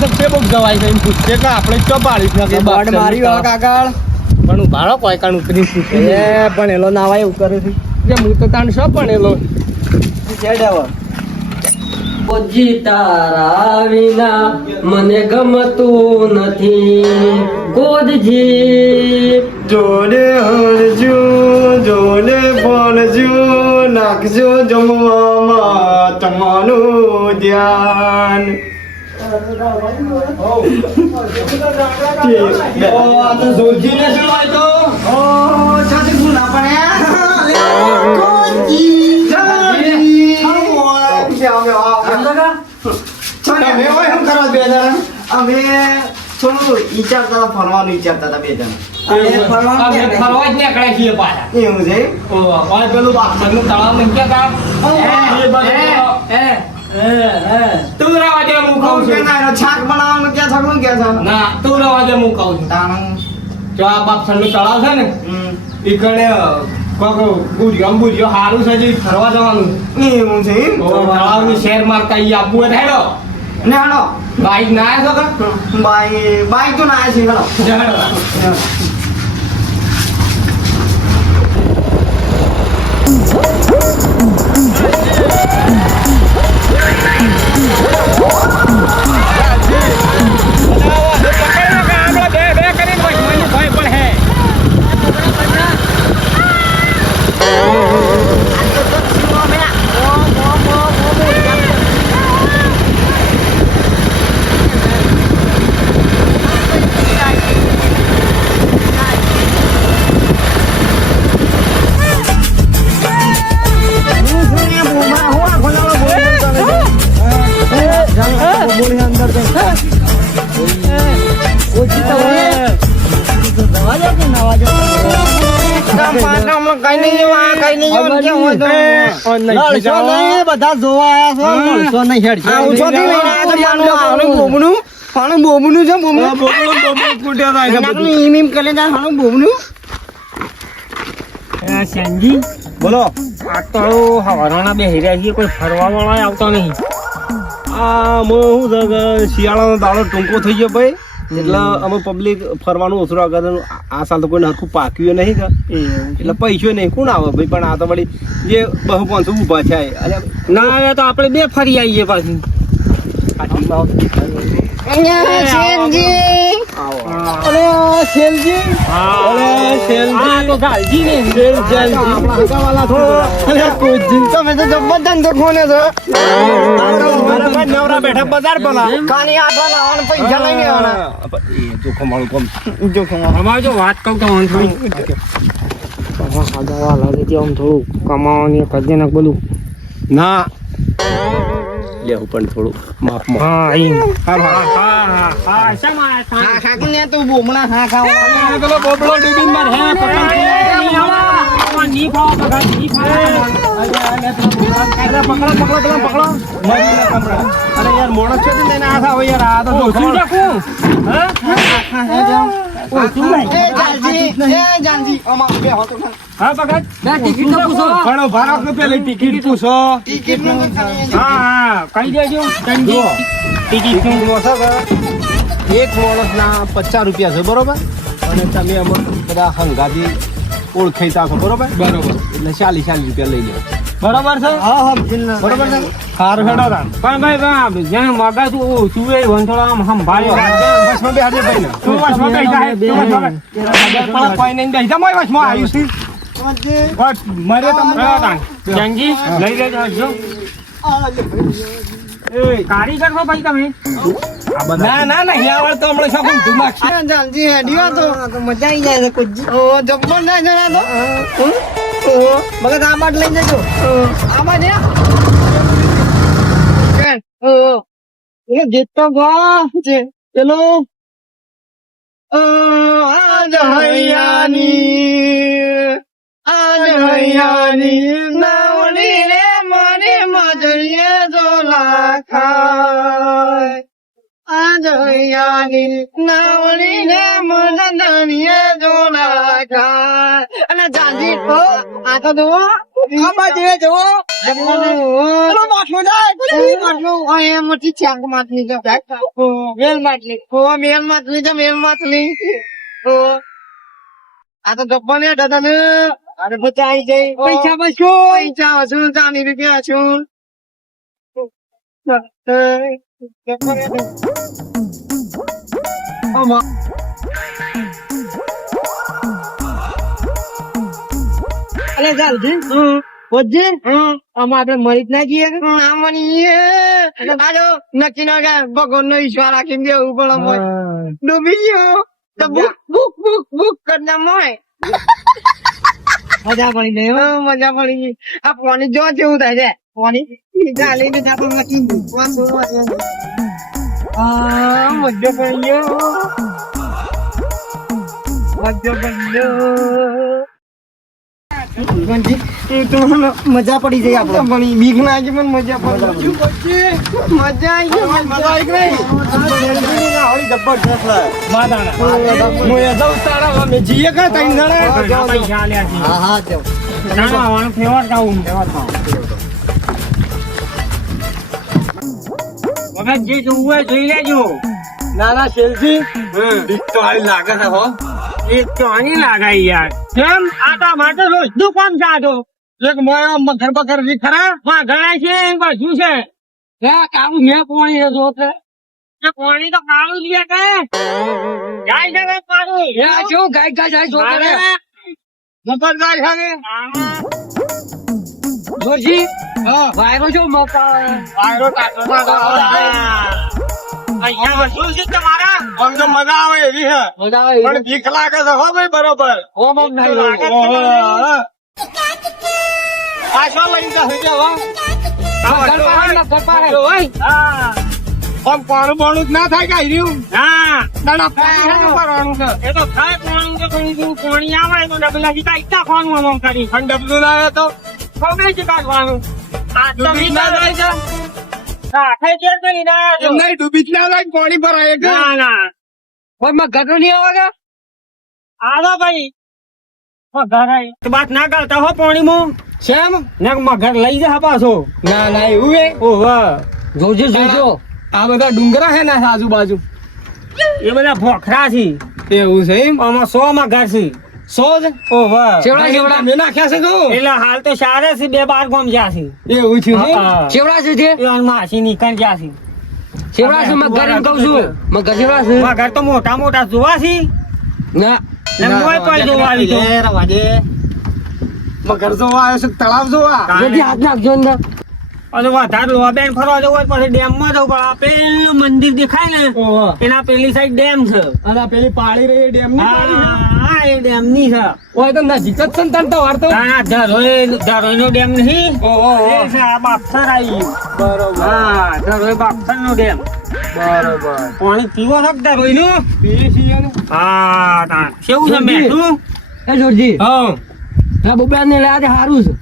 જવાય છે એમ પૂછશે કે આપણે ચો પાડી બોર્ડ માર્યું આ કાગળ. પણ ભાડો કોઈ કાણ ઉતરી પૂછી એ પણ એલો નાવા એવું કરે છે. જે હું તો તાણ શું ભણેલો જેડ હવે ઓજી તારા વિના મને ગમતું નથી. ગોદજી. જોડે હરજો જોડે ભણજો નાખજો જમવામાં તમારું ધ્યાન. અમે થોડું વિચારતા હતા ફરવાનું વિચારતા હતા બે જણા એવું છે પેલું તળાવ નહીં કહેતા? એ તું રહેવા દે, હું ખાઉં છું. છાક બનાવવાનું ક્યાં છકનું ક્યાં છે? ના, તું રહેવા દે, હું ખાઉં છું. તાણું. જો આ બાપસરનું તળાવ છે ને હમ. ઈ કણે કોક ગુડિયો ને સારું હારું છે જે ફરવા જવાનું. એવું છે તળાવની શેર મારતા ઈ આપવું હોય હેડો. ને હાલો બાઈક ના આવ્યો તો બાઈ બાઈક તો ના છે હાલો કે હેડો. લડશો Oh, my God. બધા જોવા આયા છો, નહીં. છો છો, છે. ઈમ ઈમ કરે છે. બોલો. આ તો હવારના બે હીરા છીએ કોઈ ફરવા વાળા આવતા નહીં. આ મો શિયાળાનો દાડો ટૂંકો થઈ ગયો ભાઈ. એટલે અમે પબ્લિક ફરવાનું ઓછું આગળ આ સાલ તો કોઈ હરખું પાક્યું નહીં કે. એટલે પૈસો નહીં. કોણ આવે ભાઈ? પણ આ તો વળી જે બહુ પાંચસો ઊભા છે. અરે ના આવે તો આપણે બે ફરી આવીએ પાછું. તમે તો જબ્બર ધંધો ખોલે છો. નવરા બેઠા બજાર પેલા કાની આટલા લાવવાના પૈસા લઈને આવવાના. એ જોખમ વાળું કામ જોખમ. અમારે જો વાત કહું તો મને થોડી હગાવાલા છે આમ થોડું કમાવાની ખર્ચે બધું ના લેવું પણ થોડું માપમાં. હા હા હા હા. હા શેમાં હા, ખાક ને તું બોમણા હા ખાવા. પેલો બોબડો ડૂબીને માર હે પકડની ખાવા પકડની ખાવા. પકડો પકડો પેલા પકડો. ના અરે યાર મોણસ છે લઈને આ થાવ યાર આ તો ઓછું રાખું હા? પકડ. ટિકિટ ભારત ને પેલી ટિકિટ પૂછો. ટિકિટનું હા હા. કહી દેજો ટિકિટ કે એક માણસના પચાસ રૂપિયા છે બરોબર અને તમે અમે બધા હંગાથી ઓળખાઈતા છો બરોબર બરોબર એટલે ચાલીસ ચાલીસ રૂપિયા લઈ લો બરોબર છે હા હા બિલના. બરોબર છે સારું હેડો પણ ભાઈ ભાઈ જેને મગજ ઓછું એ વંથોડો આમ સંભાળી રાખજો. બસમાં બેહાડજો ભાઈ ને તું વચમાં બેસી જા, તું વચમાં બેસ. પણ કોઈ નહીં બેસી જા, મોય વચમાં આવ્યું છે મરે તમને જંગી, લઈ લેજો કારીગર છો ભાઈ તમે ના ના ના અહીંયા આવડે તો હમણાં શું ધુમાક છે આ જાનજી હેડ્યો તો. મજા આવી જાય છે કુજી. ઓ, જબ્બર ના જણા તો. ઓ, મગજ આ બાજુ લઈ જજો. ઓ, આ બાજુ હે? કેમ? ઓ, એ જીતતો વાહ છે પેલો આજ હૈયાની આજ હૈયાની નાવડી રે મને માજરીએ જો ખાય આજ હૈયાની ને મનદણીએ જોડા ખાય અને જાજી ઓ આ તો જુઓ. આ બાજુ જુઓ. મોટી મેલ માટલી ઓ મેલ માટલી છે મેલ માટલી આ તો ગપ્પા ને દાદા ને અરે બધા આવી જાય પૈસા બસો પૈસા હશું ચાલી રૂપિયા છું અલે જલ્દી પોજે આમાં આપણે મરી જ ના જઈએ? ના મરીએ આજો નક્કી ના ગયા ભગવાન નો ઈશ્વર દેવું પડે મોય ડૂબી ગયો. તો બુક બુક બુક બુક કરના મોય મજા પડી ગઈ મજા પડી ગઈ. આ પાણી જો જેવું થાય છે. પાણી ચાલી ને આપણે મચી મજા પડી ગયો મજા પડી જાય આપણે. પણ બીક ના આવી પણ મજા પડી. મજા આવી આવી ગઈ. હા હા તેઓ જે જોવું હોય જોઈ લેજો. ના ના શેલજી બીક તો હારી લાગે છે હો. એ ચોની લાગે યાર. કેમ? આ તો માટે રોજનું કામ છે એક મોયો મખર બખરની ખરા માં ગણાય છે એમ શું છે? હે કાબુ મેં પોણી એ જોતે એ પોણી તો કાળું જ કે? જાય છે કે પાણી હે શું ગાય ગાય જાય જોત રે? મગર ગાય છે જોરજી વાયરો જો મકા વાયરો કાટો અહીંયા વસ્તુ છે તમારા? આમ તો મજા આવે એવી છે મજા આવે પણ બીક લાગે છે હો ભાઈ બરોબર. ઓમ ઓમ નહીં લાગે આ શું લઈને જશે છે હો? આ વસ્તુ પાણું ના થાય કઈ રહ્યું. દાડા પાણી હારું છે. એ તો થાય પાણી કોઈ પાણી આવે તો ડબલા જીતા ઈચ્છા ખાવાનું આમ કરી. અને ડબલું લાવે તો? ખબર છે કાઢવાનું તો ડૂબી ના જાય ના નહીં, ડૂબી જ ના જાય ને પાણી ભરાય ના ના. કોઈ માં ઘર નહીં આવે કે? આવો ભાઈ. તો વાત ના કરતા હો પાણીમાં. શેમ? ને મગર લઈ જા પાછો. ના ના એવું એ ઓહો. જોજો જોજો. આ બધા ડુંગરા હે ને આજુબાજુ? એ બધા ભોખરા છે. એવું છે એમ? આમાં સો ઘર છે. સો જ ઓહો ચેવડા ચેવડા? મેં નાખ્યા છે કહું? એટલે હાલ તો સારે છે બે બાર ગોમ જ્યાં છે. એવું છે? ચેવડા છે તે એ માસી નીકળ ગયા છે. ચેવડા છે મગર એમ કહું છું. મગર ચેવડા છે. મગર તો મોટા મોટા જોવા છે. ના. ને મોય પણ જોવા આવી તો. મગર જોવા આવ્યો છે તળાવ જોવા. જલ્દી હાથ નાખજો અંદર. અને વધારે લોબેન ફરવા જવું હોય પછી ડેમમાં જવું પડે. પેલું મંદિર દેખાય ને એના પેલી સાઈડ ડેમ છે. અને પેલી પાળી રહી ડેમની. હા એ ડેમની છે ઓય તો નજીક જ છે ને તો વાર્તો ના ધરોઈ ધરોઈ નો ડેમ નહીં ઓહો, ઓહો. એ છે આ બાપસર આવી બરોબર. હા ધરોઈ બાપસર નો ડેમ. બરોબર. પાણી પીવો છો ધરોઈ નું પીએ છીએ હા તા કેવું છે મેઠું? એ જોરજી. હા. આ બુબડા ને લાગે સારું છે.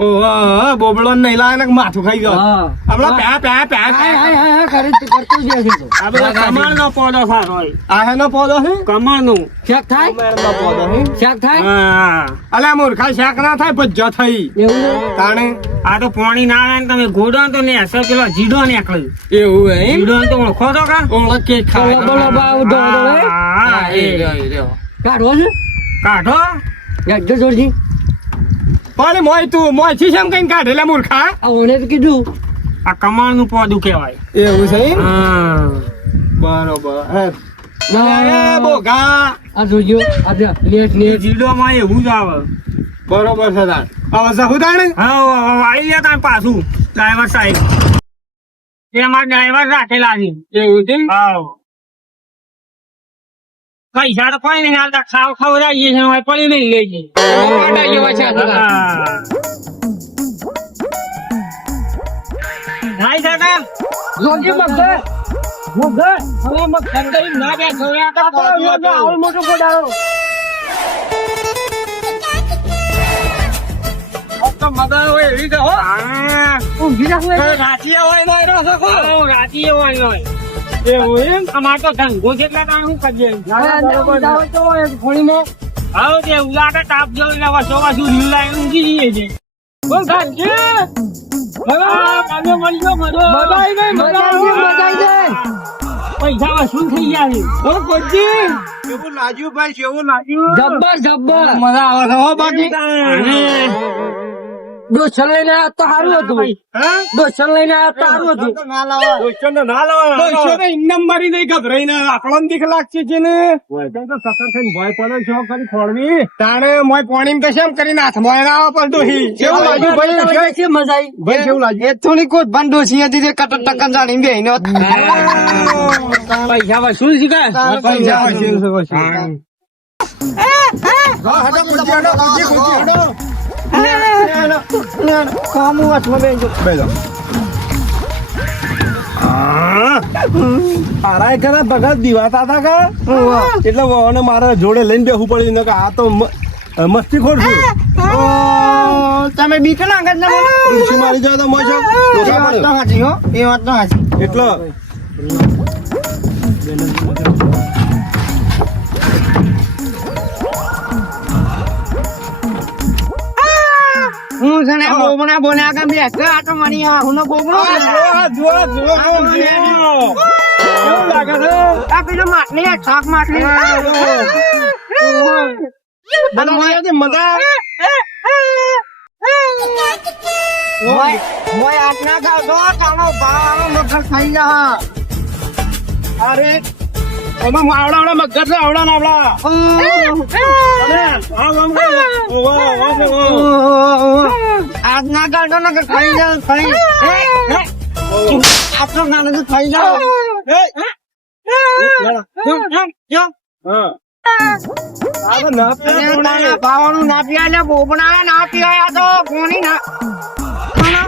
ઓહો, બોબળો બોબડો નહીં લાવે ને માથું ખાઈ ગયો. હા. આપડે પ્યા પ્યા પ્યા કરતું જ કમળ નો પોદો સારો હોય. આ હેનો પોદો છે કમળનું શાક થાય? કમળનો પોદો છે શાક થાય? હા અલ્યા મૂર્ખા શાક ના થાય ભજ્જો થઈ. એવું તાણે? આ તો પાણી ના આવે ને તમે ગોડો તો ને અસર પેલો જીડો નીકળ્યું એવું હે જીડો તો ઓળખો તો કા? ઓળખ કે ખાય. બોલો, બોલો, બાવ, દો, દો, હા? હા, એ. એ રહ્યો, એ છે? કાઢો. જોરજી પણ મોય તું? મોયથી શેમ કઈ કાઢેલા મૂર્ખા. આ ઓને તો કીધું. આ કમાણનું પોદું કહેવાય. એવું છે હા. બરોબર. હે. બોગા. આ જોજો આ જો, નેટ જીડો માં એવું જ આવે. બરોબર છે તાણ હવે સહુ હા હવે વાળી લે તાણ પાછું. ડ્રાઈવર સાહેબ. એમાં ડ્રાઈવર રાખેલા છે. એવું છે? હા. પૈસા તો કોઈ નહીં હાલતા ખાવ જાય છે પડી નહીં લે પાડાઈએ જોરજી મગર મગર હવે મગર કરી ના બે છોડ્યા તો આવડું મોટું ગોડાળો. મગર હોય એવી તો હો. ઊંઘી હોય નો એનો આવો એવું એમ? અમાર તો ધંધો કેટલા ટાઈમ કરીએ? જાઓ તો ઘોડીમાં હવે તે ઉલાકા તાપ જેવું એટલે વસો વસુ લીલા ઊંઘી જઈએ છે. બોલ પૈસા વસૂલ થઈ ગયા બોલ કોજી કેવું લાગ્યું ભાઈ કેવું લાગ્યું જબ્બર જબ્બર. મજા આવે બાકી. દોસ્તર લઈને આવ્યા તો સારું હતું. દોસ્તર લઈને આવ્યા તો સારું હતું. ના લાવવા. ક્વેશ્ચન ના લાવવા. પૈસો તો ઇન્નમ મારી દઈ ગભરાઈને આપણને દીક લાગશે છે ને તો તો સતત થઈને ભય પડે છો કરી ખોળવી. તાણે મોય પાણી તો શેમ કરીને હાથમાં એને આવો પણ કેવું લાગ્યું ભાઈ? છે મજા આવી ભાઈ કેવું લાગ્યું? એ ની કોઈ બંધ ડોસી હતી તે કટર ટકન જાણી બે નો પૈસા વસૂલ છે કે? પૈસા વસૂલ છે વસૂલ કામું હાથમાં આરાય ખરા ભગત દીવાતા હતા કા? એટલે વહુને મારે જોડે લઈને બેહવું પડ્યું નકર આ તો મસ્તી ખોર છું. તમે બીજો ના આગળ ના. મારી જાય તો એ વાત તો સાચી હો. એ વાત તો સાચી. એટલે. છે બોબડા બોલ્યા કે બે કે આ તો મણી હું બોમણો જો જો. કેવું લાગે છે? આ પેલો માટલી શાક માટલી. મને મોય આજે મજા મોય મોય આટના ગાવ તો કામો ભાવ મગર થઈ જા. અરે ઓમાં આવડા આવડા આવડા ને આવડા. આજના ગાવ તો નકર થઈ જા થઈ આટલો ગાનો તો થઈ જા હા. આ ના. ના પીવાય ના પીવાય તો. કોની ના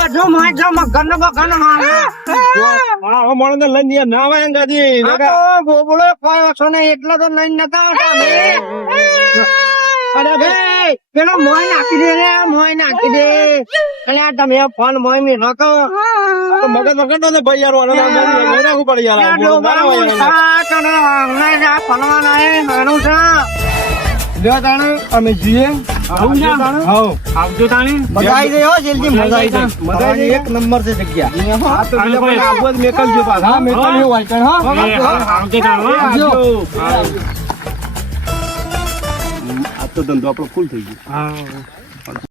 બધું નો હા, લઈને આવે. આ તો એટલો તો લઈને નતા આવતા અરે ભાઈ પેલો મોય નાખી દે રે મોય નાખી દે. અને આ તમે ફોન મોય મી તો. મગજ મગજ નો ભાઈ યાર વાળો પડે યાર. આ આ ડોબા ના હોય યાર. મૂર્ખા તને વાંગણા જા ફલવાના એ નાનું છે. લ્યો તાણે, અમે જઈએ. આવજો તાણી. મજા આવી ગઈ હો જલ્દી મજા આવી ગઈ મજા એક નંબર છે જગ્યા. આ તો બીજા કોઈ આબુ પાછા. હા મેકલ હોય છે હો આવજો તાણી આવજો. આ તો ધંધો આપણો ફૂલ થઈ ગયો. હા.